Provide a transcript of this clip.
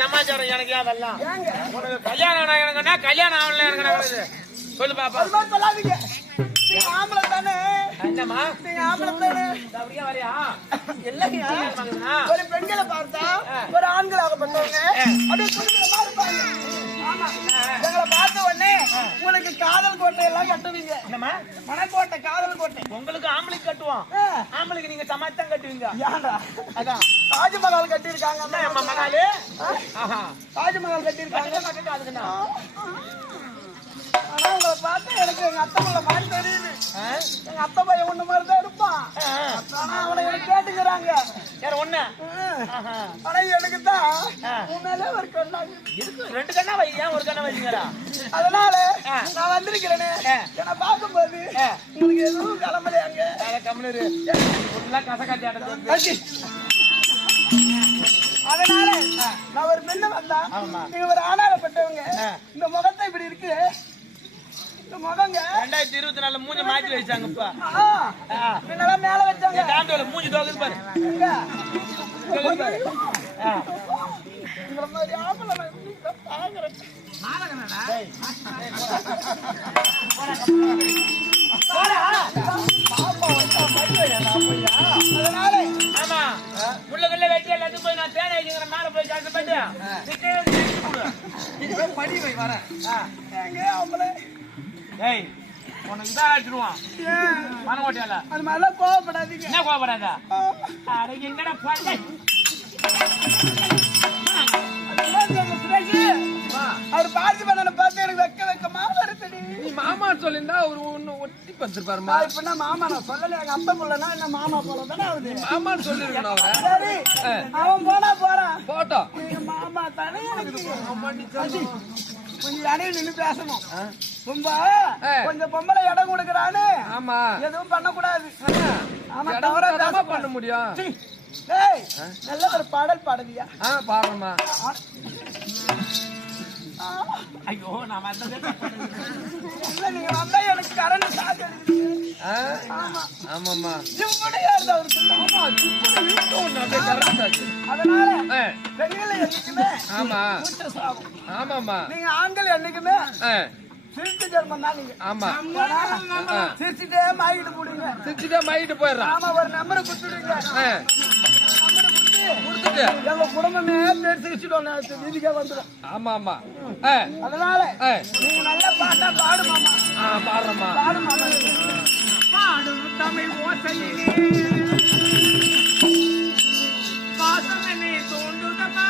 சமாச்சாரம் எனக்கு அதெல்லாம் கல்யாணம் எனக்குன்னா கல்யாணம் ஆகல எனக்கு சொல்லு பாப்பா. ஆம்பளை தானே என்னம்மா நீங்க ஆம்பளை தானே அப்படியே வரையா இல்லைங்க ஒரு பெண்களை பார்த்தா ஒரு ஆண்களாகப்பட்டவங்க அப்படியே குடும்பமா இருப்பாங்க ஆமா எங்களை பார்த்த உடனே உங்களுக்கு காதல் கோட்டை எல்லாம் கட்டுவீங்க என்னம்மா மனக்கோட்டை காதல் கோட்டை உங்களுக்கு ஆம்பளைக்கு கட்டுவோம் ஆம்பளைக்கு நீங்க சமாளித்தான் கட்டுவீங்க ஏன்டா அதான் தாஜ்மஹால் கட்டியிருக்காங்க அம்மா மகாலு தாஜ்மஹால் கட்டியிருக்காங்க கட்டுங்க அதுக்குண்ணா ஆனா உங்களை பார்த்தா எனக்கு எங்க அத்தை பிள்ளை மாதிரி தெரியுது எங்க அத்தை பையன் ஒண்ணு மாதிரி தான் இருப்பான் ஆனா அவனை எனக்கு கேட்டுக்கிறாங்க யார ஒண்ணு ஆனா எனக்கு தான் உண்மையிலே ஒரு கண்ணாங்க இருக்கு 2 கண்ணா வை ஏன் ஒரு கண்ணா வைங்களா அதனால நான் வந்திருக்கிறேனே என்ன பார்க்கும்போது உங்களுக்கு எதுவும் கிளம்பலையாங்க கம்மிரு ஃபுல்லா கசகாட்டி ஆடுறது அதனால நான் ஒரு பெண்ணை வந்தா நீங்க ஒரு ஆணாகப்பட்டவங்க இந்த முகத்தை இப்படி இருக்கு இந்த முகங்க 2024 மூஞ்சி மாத்தி வச்சாங்கப்பா பின்னெல்லாம் மேல வச்சாங்க காண்டோல மூஞ்சி தோகுது பாரு உங்களை மாதிரி ஆம்பளை பாக்குறேன் அதனால ஆமா உள்ளுக்குள்ள வெட்டி எல்லாத்தையும் போய் நான் தேனை வைக்கிற மேல போய் ஜாஸ்தி பண்ணிட்டு படி வை வரேன் எங்க ஆம்பளை ஏய் உனக்கு தான் அடிச்சிடுவான் மனக்கோட்டையால அது மாதிரிலாம் கோவப்படாதீங்க என்ன கோவப்படாத அட எங்கடா போய் அவர் பார்த்து பண்ண பார்த்து எனக்கு வெக்கமா வருது நீ மாமா சொல்லிருந்தா அவரு ஒண்ணு ஒட்டி பத்திருப்பாருமா இப்ப மாமா நான் சொல்லல எங்க அப்பா புள்ளனா என்ன மாமா போல தானே ஆகுது மாமான்னு சொல்லிருக்கணும் அவரை சரி அவன் போனா போறான் போட்டோம் எங்க மாமா தானே எனக்கு கொஞ்சம் இடையில நின்று பேசணும் ரொம்ப கொஞ்சம் பொம்பளை இடம் கொடுக்கறானு ஆமா எதுவும் பண்ணக்கூடாது ஆமா இடம் தவறா பண்ண முடியும் ஏய் நல்ல ஒரு பாடல் பாடுவியா பாடுறமா ஐயோ நான் வந்ததே இல்ல நீங்க வந்தா எனக்கு கரண்ட் ஷாக் அடிக்குது ஆமாமா ஜிம்முடையா இருந்தா அவருக்கு ஆமா ஜிம்முடைய அப்படியே கரெக்ட் ஆச்சு அதனால பெண்கள் என்னைக்குமே ஆமா சாகும் ஆமாமா நீங்க ஆண்கள் என்னைக்குமே சிரிச்சு ஜெர்மன் தான் நீங்க ஆமா சிரிச்சுட்டே மாயிட்டு போடுங்க சிரிச்சுட்டே மாயிட்டு போயிடுறான் ஆமா ஒரு நம்பரை கொடுத்துடுங்க நம்பரை கொடுத்துட்டு எங்க குடும்பமே பேர் சிரிச்சுடுவோம் வீதிக்கே வந்துடும் ஆமா ஆமா அதனால நீங்க நல்ல பாட்டா பாடு மாமா பாடுறமா பாடு மாமா பாடும் தமிழ் ஓசையிலே பாசமனே தோன்றுதமா